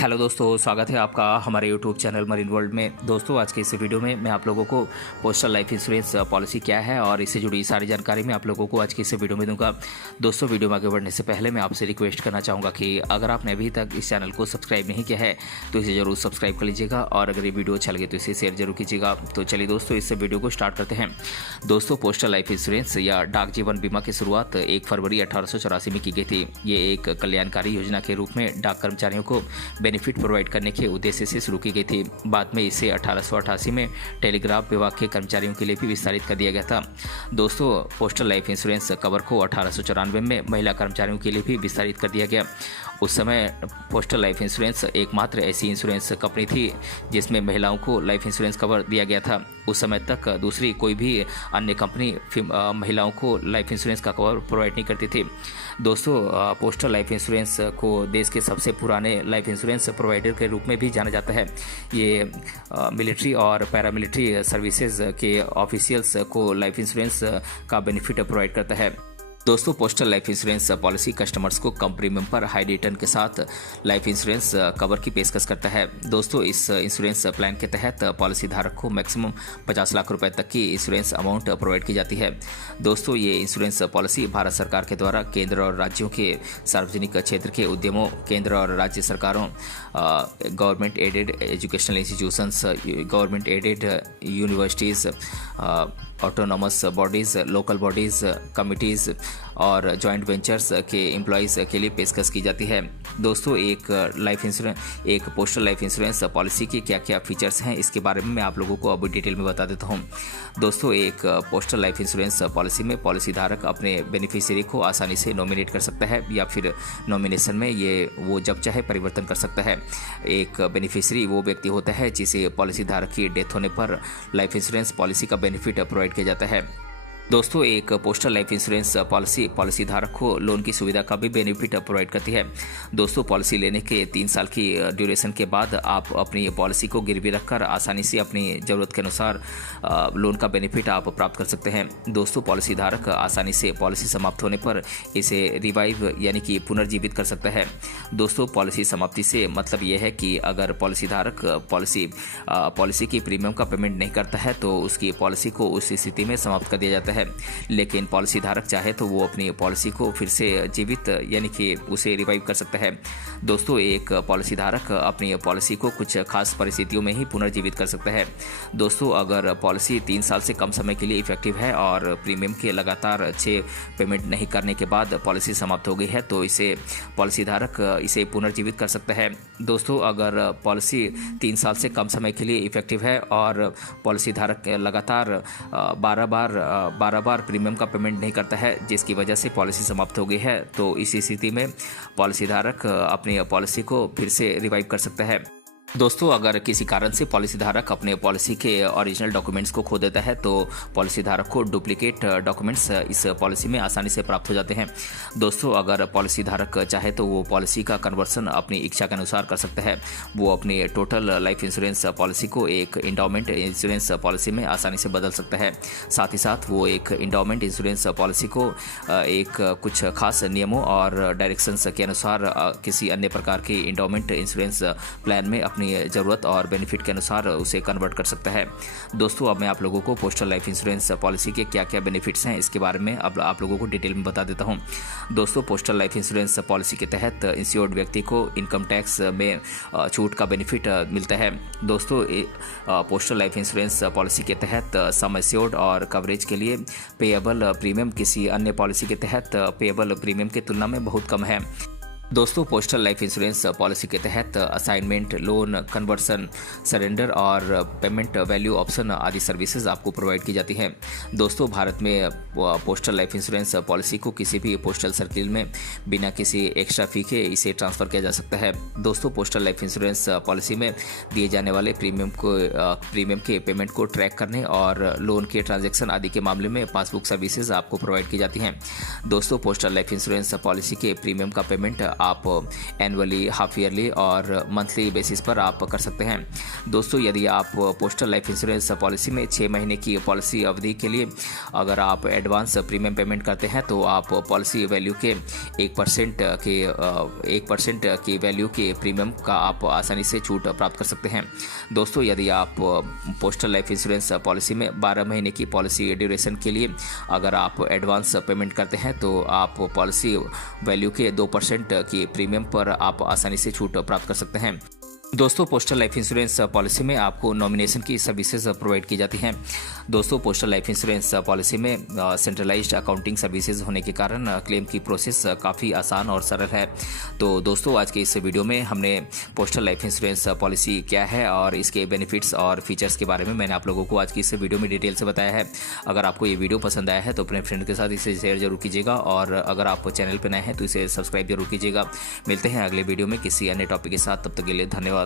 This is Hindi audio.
हेलो दोस्तों, स्वागत है आपका हमारे यूट्यूब चैनल मरीन वर्ल्ड में। दोस्तों, आज के इस वीडियो में मैं आप लोगों को पोस्टल लाइफ इंश्योरेंस पॉलिसी क्या है और इससे जुड़ी सारी जानकारी मैं आप लोगों को आज की इस वीडियो में दूंगा। दोस्तों, वीडियो में आगे बढ़ने से पहले मैं आपसे रिक्वेस्ट करना चाहूँगा कि अगर आपने अभी तक इस चैनल को सब्सक्राइब नहीं किया है तो इसे ज़रूर सब्सक्राइब कर लीजिएगा और अगर ये वीडियो अच्छा लगे तो इसे शेयर जरूर कीजिएगा। तो चलिए दोस्तों, इस वीडियो को स्टार्ट करते हैं। दोस्तों, पोस्टल लाइफ इंश्योरेंस या डाक जीवन बीमा की शुरुआत 1 फरवरी 1884 में की गई थी। ये एक कल्याणकारी योजना के रूप में डाक कर्मचारियों को बेनिफिट प्रोवाइड करने के उद्देश्य से शुरू की गई थी। बाद में इसे 1888 में टेलीग्राफ विभाग के कर्मचारियों के लिए भी विस्तारित कर दिया गया था। दोस्तों, पोस्टल लाइफ इंश्योरेंस कवर को 1894 में महिला कर्मचारियों के लिए भी विस्तारित कर दिया गया। उस समय पोस्टल लाइफ इंश्योरेंस एकमात्र ऐसी इंश्योरेंस कंपनी थी जिसमें महिलाओं को लाइफ इंश्योरेंस कवर दिया गया था। उस समय तक दूसरी कोई भी अन्य कंपनी महिलाओं को लाइफ इंश्योरेंस का कवर प्रोवाइड नहीं करती थी। दोस्तों, पोस्टल लाइफ इंश्योरेंस को देश के सबसे पुराने लाइफ इंश्योरेंस प्रोवाइडर के रूप में भी जाना जाता है। ये मिलिट्री और पैरामिलिट्री सर्विसेज के ऑफिशियल्स को लाइफ इंश्योरेंस का बेनिफिट प्रोवाइड करता है। दोस्तों, postal life insurance policy customers को कम प्रीमियम पर हाई रिटर्न के साथ लाइफ इंश्योरेंस कवर की पेशकश करता है। दोस्तों, इस इंश्योरेंस प्लान के तहत पॉलिसी धारक को मैक्सिमम 50 लाख रुपए तक की इंश्योरेंस अमाउंट प्रोवाइड की जाती है। दोस्तों, ये इंश्योरेंस पॉलिसी भारत सरकार के द्वारा केंद्र और राज्यों के सार्वजनिक क्षेत्र के उद्यमों, केंद्र और राज्य सरकारों, government aided educational institutions, government aided universities, autonomous bodies, local bodies, committees और जॉइंट वेंचर्स के एम्प्लॉयज़ के लिए पेशकश की जाती है। दोस्तों, एक पोस्टल लाइफ इंश्योरेंस पॉलिसी के क्या क्या फीचर्स हैं इसके बारे में मैं आप लोगों को अभी डिटेल में बता देता हूं। दोस्तों, एक पोस्टल लाइफ इंश्योरेंस पॉलिसी में पॉलिसी धारक अपने बेनिफिशियरी को आसानी से नॉमिनेट कर सकता है या फिर नॉमिनेशन में वो जब चाहे परिवर्तन कर सकता है। एक बेनिफिशियरी वो व्यक्ति होता है जिसे पॉलिसी धारक की डेथ होने पर लाइफ इंश्योरेंस पॉलिसी का बेनिफिट प्रोवाइड किया जाता है। दोस्तों, एक पोस्टल लाइफ इंश्योरेंस पॉलिसी धारक को लोन की सुविधा का भी बेनिफिट प्रोवाइड करती है। दोस्तों, पॉलिसी लेने के 3 साल की ड्यूरेशन के बाद आप अपनी पॉलिसी को गिरवी रखकर आसानी से अपनी ज़रूरत के अनुसार लोन का बेनिफिट आप प्राप्त कर सकते हैं। दोस्तों, पॉलिसी धारक आसानी से पॉलिसी समाप्त होने पर इसे रिवाइव यानी कि पुनर्जीवित कर सकता है। दोस्तों, पॉलिसी समाप्ति से मतलब यह है कि अगर पॉलिसी धारक पॉलिसी की प्रीमियम का पेमेंट नहीं करता है तो उसकी पॉलिसी को उस स्थिति में समाप्त कर दिया जाता है। लेकिन पॉलिसी धारक चाहे तो वो अपनी पॉलिसी को फिर से जीवित यानी कि उसे रिवाइव कर सकता है। दोस्तों, एक पॉलिसी धारक अपनी पॉलिसी को कुछ खास परिस्थितियों में ही पुनर्जीवित कर सकता है। दोस्तों, अगर पॉलिसी 3 साल से कम समय के लिए इफेक्टिव है और प्रीमियम के लगातार अच्छे पेमेंट नहीं करने के बाद पॉलिसी समाप्त हो गई है तो इसे पॉलिसी धारक इसे पुनर्जीवित कर सकता है। दोस्तों, अगर पॉलिसी 3 साल से कम समय के लिए इफेक्टिव है और पॉलिसी धारक लगातार 12 बार प्रीमियम का पेमेंट नहीं करता है जिसकी वजह से पॉलिसी समाप्त हो गई है तो इस स्थिति में पॉलिसी धारक अपनी पॉलिसी को फिर से रिवाइव कर सकता है। दोस्तों, अगर किसी कारण से पॉलिसी धारक अपने पॉलिसी के ओरिजिनल डॉक्यूमेंट्स को खो देता है तो पॉलिसी धारक को डुप्लीकेट डॉक्यूमेंट्स इस पॉलिसी में आसानी से प्राप्त हो जाते हैं। दोस्तों, अगर पॉलिसी धारक चाहे तो वो पॉलिसी का कन्वर्सन अपनी इच्छा के अनुसार कर सकता है। वो अपनी टोटल लाइफ इंश्योरेंस पॉलिसी को एक इंडोमेंट इंश्योरेंस पॉलिसी में आसानी से बदल सकता है। साथ ही साथ वो एक इंडोमेंट इंश्योरेंस पॉलिसी को एक कुछ खास नियमों और डायरेक्शंस के अनुसार किसी अन्य प्रकार के इंडोमेंट इंश्योरेंस प्लान में अपनी जरूरत और बेनिफिट के अनुसार उसे कन्वर्ट कर सकता है। दोस्तों, अब मैं आप लोगों को पोस्टल लाइफ इंश्योरेंस पॉलिसी के क्या क्या बेनिफिट्स हैं इसके बारे में अब आप लोगों को डिटेल में बता देता हूं। दोस्तों, पोस्टल लाइफ इंश्योरेंस पॉलिसी के तहत इंश्योर्ड व्यक्ति को इनकम टैक्स में छूट का बेनिफिट मिलता है। दोस्तों, पोस्टल लाइफ इंश्योरेंस पॉलिसी के तहत सम एश्योर्ड और कवरेज के लिए पेएबल प्रीमियम किसी अन्य पॉलिसी के तहत पेएबल प्रीमियम की तुलना में बहुत कम है। दोस्तों, पोस्टल लाइफ इंश्योरेंस पॉलिसी के तहत असाइनमेंट, लोन, कन्वर्सन, सरेंडर और पेमेंट वैल्यू ऑप्शन आदि सर्विसेज आपको प्रोवाइड की जाती हैं। दोस्तों, भारत में पोस्टल लाइफ इंश्योरेंस पॉलिसी को किसी भी पोस्टल सर्किल में बिना किसी एक्स्ट्रा फी के इसे ट्रांसफ़र किया जा सकता है। दोस्तों, पोस्टल लाइफ इंश्योरेंस पॉलिसी में दिए जाने वाले प्रीमियम के पेमेंट को ट्रैक करने और लोन के ट्रांजेक्शन आदि के मामले में पासबुक सर्विसेज आपको प्रोवाइड की जाती हैं। दोस्तों, पोस्टल लाइफ इंश्योरेंस पॉलिसी के प्रीमियम का पेमेंट आप एनुअली, हाफ ईयरली और मंथली बेसिस पर आप कर सकते हैं। दोस्तों, यदि आप पोस्टल लाइफ इंश्योरेंस पॉलिसी में 6 महीने की पॉलिसी अवधि के लिए अगर आप एडवांस प्रीमियम पेमेंट करते हैं तो आप पॉलिसी वैल्यू के 1% की वैल्यू के प्रीमियम का आप आसानी से छूट प्राप्त कर सकते हैं। दोस्तों, यदि आप पोस्टल लाइफ इंश्योरेंस पॉलिसी में 12 महीने की पॉलिसी ड्यूरेशन के लिए अगर आप एडवांस पेमेंट करते हैं तो आप पॉलिसी वैल्यू के 2% की प्रीमियम पर आप आसानी से छूट प्राप्त कर सकते हैं। दोस्तों, पोस्टल लाइफ इंश्योरेंस पॉलिसी में आपको नॉमिनेशन की सर्विसेज प्रोवाइड की जाती हैं। दोस्तों, पोस्टल लाइफ इंश्योरेंस पॉलिसी में सेंट्रलाइज्ड अकाउंटिंग सर्विसेज होने के कारण क्लेम की प्रोसेस काफ़ी आसान और सरल है। तो दोस्तों, आज के इस वीडियो में हमने पोस्टल लाइफ इंश्योरेंस पॉलिसी क्या है और इसके बेनिफिट्स और फीचर्स के बारे में मैंने आप लोगों को आज की इस वीडियो में डिटेल से बताया है। अगर आपको ये वीडियो पसंद आया है तो अपने फ्रेंड के साथ इसे शेयर जरूर कीजिएगा और अगर आप चैनल पर नए हैं तो इसे सब्सक्राइब जरूर कीजिएगा। मिलते हैं अगले वीडियो में किसी अन्य टॉपिक के साथ, तब तक के लिए धन्यवाद।